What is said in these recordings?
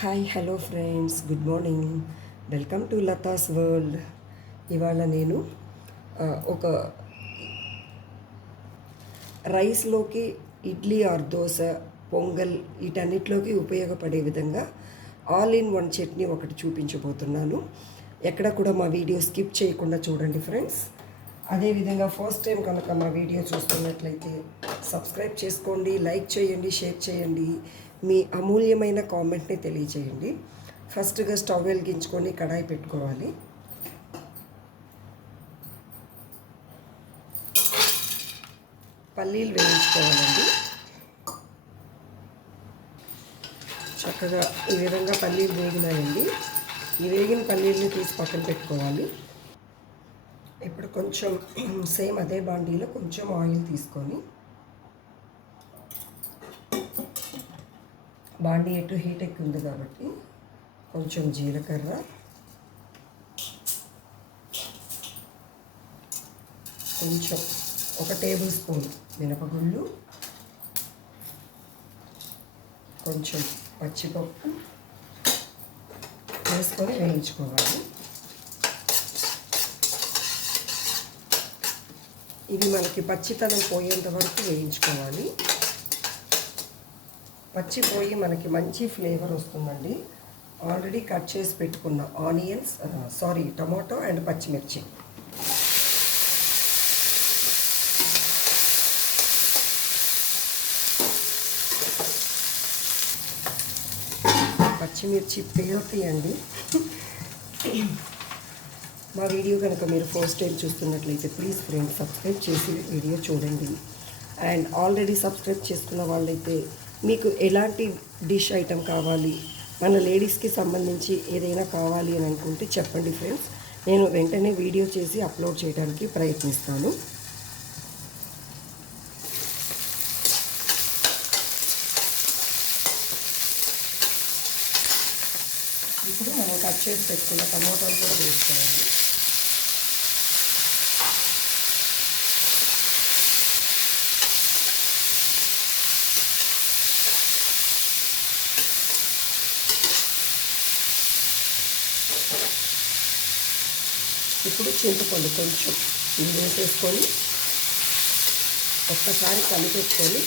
Hi hello friends good morning welcome to Lata's world ఇవాళ నేను ఒక రైస్లోకి ఇడ్లీ ఆర్ దోశ పొంగల్ వీటన్నిటిలోకి ఉపయోగపడే విధంగా ఆల్ ఇన్ వన్ చట్నీ ఒకటి చూపించబోతున్నాను. ఎక్కడ కూడా మా వీడియో స్కిప్ చేయకుండా చూడండి ఫ్రెండ్స్. అదేవిధంగా ఫస్ట్ టైం కనుక మా వీడియో చూస్తున్నట్లయితే సబ్స్క్రైబ్ చేసుకోండి లైక్ చేయండి షేర్ చేయండి. మీ అమూల్యమైన కామెంట్ని తెలియజేయండి. ఫస్ట్గా స్టవ్ వెలిగించుకొని కడాయి పెట్టుకోవాలి. పల్లీలు వేయించుకోవాలండి. చక్కగా ఈ విధంగా పల్లీలు వేగినాయండి. ఈ వేగిన పల్లీల్ని తీసి పక్కన పెట్టుకోవాలి. ఇప్పుడు కొంచెం సేమ్ అదే బాండీలో కొంచెం ఆయిల్ తీసుకొని బాండీ ఎటు హీట్ ఎక్కువ ఉంది కాబట్టి కొంచెం జీలకర్ర. కొంచెం ఒక టేబుల్ స్పూన్ మినపగుళ్ళు. కొంచెం పచ్చిపప్పు వేసుకొని వేయించుకోవాలి. ఇవి మనకి పచ్చితనం పోయేంత వరకు వేయించుకోవాలి. పచ్చిపోయి మనకి మంచి ఫ్లేవర్ వస్తుందండి. ఆల్రెడీ కట్ చేసి పెట్టుకున్న ఆనియన్స్ సారీ టమాటో అండ్ పచ్చిమిర్చి. పచ్చిమిర్చి పేలుతాయండి మా వీడియో కనుక మీరు ఫస్ట్ టైం చూస్తున్నట్లయితే ప్లీజ్ ఫ్రెండ్స్ సబ్స్క్రైబ్ చేసి వీడియో చూడండి. అండ్ ఆల్రెడీ సబ్స్క్రైబ్ చేసుకున్న వాళ్ళైతే మీకు ఎలాంటి డిష్ ఐటెం కావాలి? మన లేడీస్కి సంబంధించి ఏదైనా కావాలి అని అనుకుంటే చెప్పండి ఫ్రెండ్స్. నేను వెంటనే వీడియో చేసి అప్లోడ్ చేయడానికి ప్రయత్నిస్తాను. ఇప్పుడు మనం కట్ చేసి పెట్టుకున్న టమాటాలు కూడా వేసుకోవాలి. ఇప్పుడు చింతపండు కొంచెం ఇది వేసేసుకొని ఒక్కసారి కలిపెట్టుకొని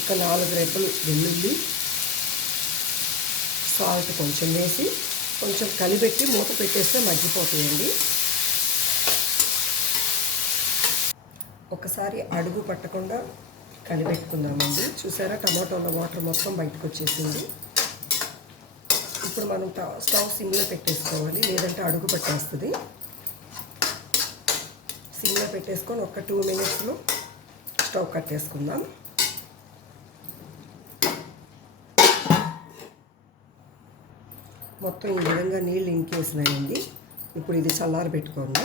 ఒక నాలుగు రెప్పలు వెల్లుల్లి సాల్ట్ కొంచెం వేసి కొంచెం కలిపెట్టి మూత పెట్టేస్తే మగ్గిపోతాయండి. ఒకసారి అడుగు పట్టకుండా కలిపెట్టుకుందామండి. చూసారా టమాటోల వాటర్ మొత్తం బయటకు వచ్చేసింది. ఇప్పుడు మనం స్టవ్ సిమ్లో పెట్టేసుకోవాలి. లేదంటే అడుగు పట్టేస్తుంది. సిమ్లో పెట్టేసుకొని ఒక టూ మినిట్స్లో స్టవ్ కట్టేసుకుందాం మొత్తం ఈ విధంగా నీళ్ళు ఇంకేసినాయండి. ఇప్పుడు ఇది చల్లారి పెట్టుకోండి.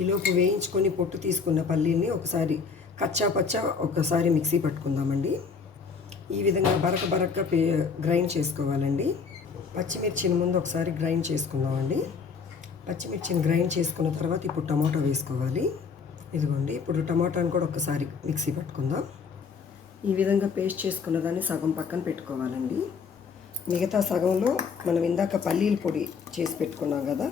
ఈలోపు వేయించుకొని పొట్టు తీసుకున్న పల్లీని ఒకసారి కచ్చా పచ్చా ఒకసారి మిక్సీ పట్టుకుందామండి. ఈ విధంగా బరక బరక పే గ్రైండ్ చేసుకోవాలండి. పచ్చిమిర్చిని ముందు ఒకసారి గ్రైండ్ చేసుకుందామండి. పచ్చిమిర్చిని గ్రైండ్ చేసుకున్న తర్వాత ఇప్పుడు టమాటా వేసుకోవాలి. ఇదిగోండి ఇప్పుడు టమాటాని కూడా ఒకసారి మిక్సీ పట్టుకుందాం. ఈ విధంగా పేస్ట్ చేసుకున్న దాన్ని సగం పక్కన పెట్టుకోవాలండి. మిగతా సగంలో మనం ఇందాక పల్లీల పొడి చేసి పెట్టుకున్నాం కదా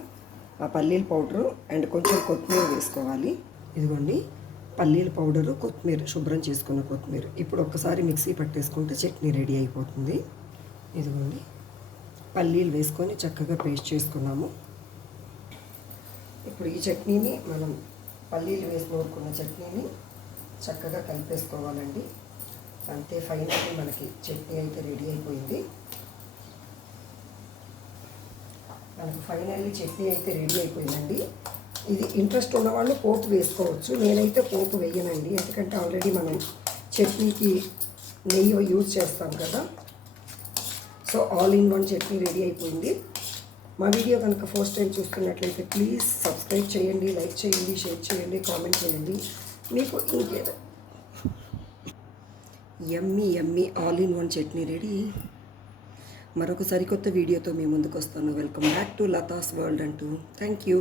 ఆ పల్లీల పౌడరు అండ్ కొంచెం కొత్తిమీర వేసుకోవాలి. ఇదిగోండి పల్లీల పౌడరు కొత్తిమీర శుభ్రం చేసుకున్న కొత్తిమీర. ఇప్పుడు ఒక్కసారి మిక్సీ పట్టేసుకుంటే చట్నీ రెడీ అయిపోతుంది. ఇదిగోండి పల్లీలు వేసుకొని చక్కగా పేస్ట్ చేసుకున్నాము. ఇప్పుడు ఈ చట్నీని మనం పల్లీలు వేసి నూరుకున్న చట్నీని చక్కగా కలిపేసుకోవాలండి. అంతే ఫైనల్లీ మనకి చట్నీ అయితే రెడీ అయిపోయింది. మనకు ఫైనల్లీ చట్నీ అయితే రెడీ అయిపోయిందండి. ఇది ఇంట్రెస్ట్ ఉన్నవాళ్ళు పోపు వేసుకోవచ్చు. నేనైతే పోపు వేయనండి. ఎందుకంటే ఆల్రెడీ మనం చట్నీకి నెయ్యి యూజ్ చేస్తాం కదా. So all in one chutney ready అయిపోయింది. మా వీడియో కనుక ఫస్ట్ టైం చూస్తున్నట్లయితే ప్లీజ్ సబ్స్క్రైబ్ చేయండి లైక్ చేయండి షేర్ చేయండి కామెంట్ చేయండి. మీకు ఇంకేదో ఎమ్మి ఎమ్మి all in one chutney ready. మరొక సరికొత్త వీడియోతో మీ ముందుకు వస్తాను. Welcome back to Latas world అంటూ. Thank you.